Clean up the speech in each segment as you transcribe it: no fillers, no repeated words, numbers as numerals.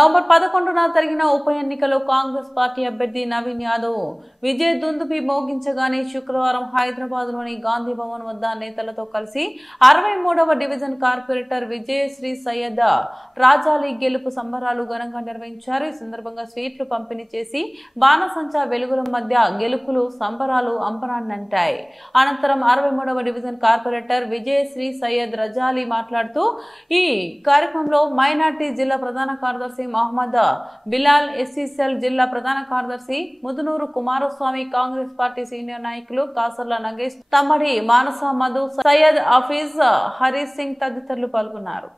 November 11న జరిగిన ఉప ఎన్నికలో కాంగ్రెస్ పార్టీ అభ్యర్థి నవీన్ యాదవ్ విజయ దుందుబి మోగించగానే శుక్రవారం హైదరాబాద్లోని గాంధీ భవన్ వద్ద నేతలతో కలిసి 63వ డివిజన్ కార్పొరేటర్ విజయశ్రీ సయ్యద్ రాజాలి గెలుపు సంబరాలు ఘనంగా నిర్వహించారు. ఈ సందర్భంగా స్వీట్లు పంపిణీ చేసి బాణసంచా వెలుగుల మధ్య గెలుపులు సంబరాలు అంబరాన్నంటాయి. అనంతరం 63వ డివిజన్ కార్పొరేటర్ విజయశ్రీ సయ్యద్ రాజాలి మాట్లాడుతూ ఈ కార్యక్రమంలో మైనార్టీ జిల్లా ప్రధాన కార్యదర్శి మహమ్మద్ బిలాల్, ఎస్సీసెల్ జిల్లా ప్రధాన కార్యదర్శి ముదునూరు కుమారస్వామి, కాంగ్రెస్ పార్టీ సీనియర్ నాయకులు కాసర్ల నగేష్, తమ్మడి మానస మధు, సయ్యద్ హఫీజ్, హరీష్ సింగ్ తదితరులు పాల్గొన్నారు.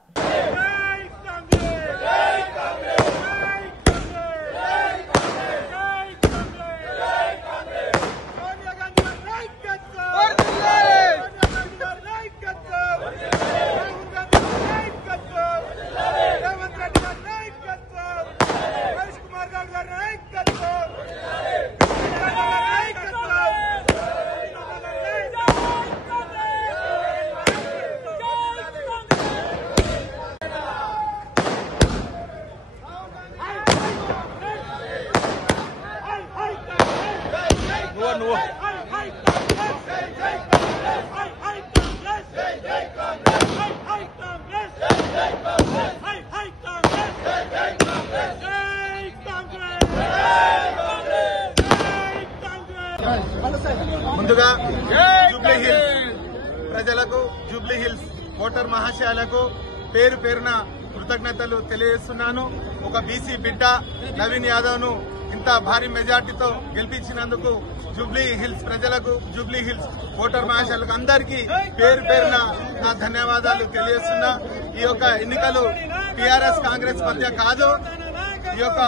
ముందుగా జూబ్లీ హిల్స్ ప్రజలకు, జూబ్లీ హిల్స్ ఓటర్ మహాశయాలకు పేరు పేరున కృతజ్ఞతలు తెలియజేస్తున్నాను. ఒక బీసీ బిడ్డ నవీన్ యాదవ్ ను ఇంత భారీ మెజార్టీతో గెలిపించినందుకు జూబ్లీ హిల్స్ ప్రజలకు, జూబ్లీ హిల్స్ ఓటర్ మహాశయాలకు అందరికీ పేరు పేరున నా ధన్యవాదాలు తెలియజేస్తున్నా. ఈ యొక్క ఎన్నికలు టీఆర్ఎస్ కాంగ్రెస్ మధ్య కాదు. ఈ యొక్క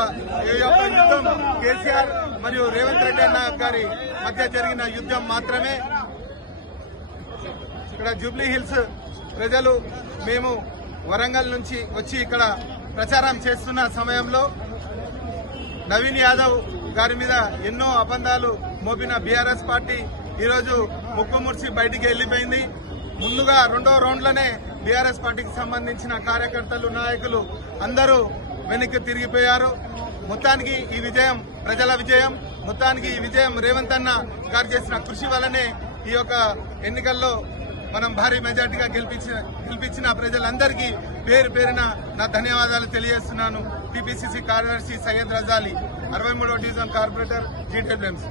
యుద్ధం కేసీఆర్ మరియు రేవంత్ రెడ్డి అన్న గారి మధ్య జరిగిన యుద్ధం మాత్రమే. ఇక్కడ జూబ్లీ హిల్స్ ప్రజలు మేము వరంగల్ నుంచి వచ్చి ఇక్కడ ప్రచారం చేస్తున్న సమయంలో నవీన్ యాదవ్ గారి మీద ఎన్నో అబద్దాలు మోపిన బీఆర్ఎస్ పార్టీ ఈరోజు ముక్కు ముడిచి బయటికి వెళ్లిపోయింది. ముందుగా రెండో రౌండ్లోనే బీఆర్ఎస్ పార్టీకి సంబంధించిన కార్యకర్తలు, నాయకులు అందరూ వెనక్కి తిరిగిపోయారు. మొత్తానికి ఈ విజయం ప్రజల విజయం. మొత్తానికి ఈ విజయం రేవంత్ అన్న గారు చేసిన కృషి వల్లనే ఈ యొక్క ఎన్నికల్లో మనం భారీ మెజార్టీగా గెలిపించిన ప్రజలందరికీ పేరు పేరున నా ధన్యవాదాలు తెలియజేస్తున్నాను. టీపీసీసీ కార్యదర్శి Syed Rajali, 63వ division corporator, GWMC.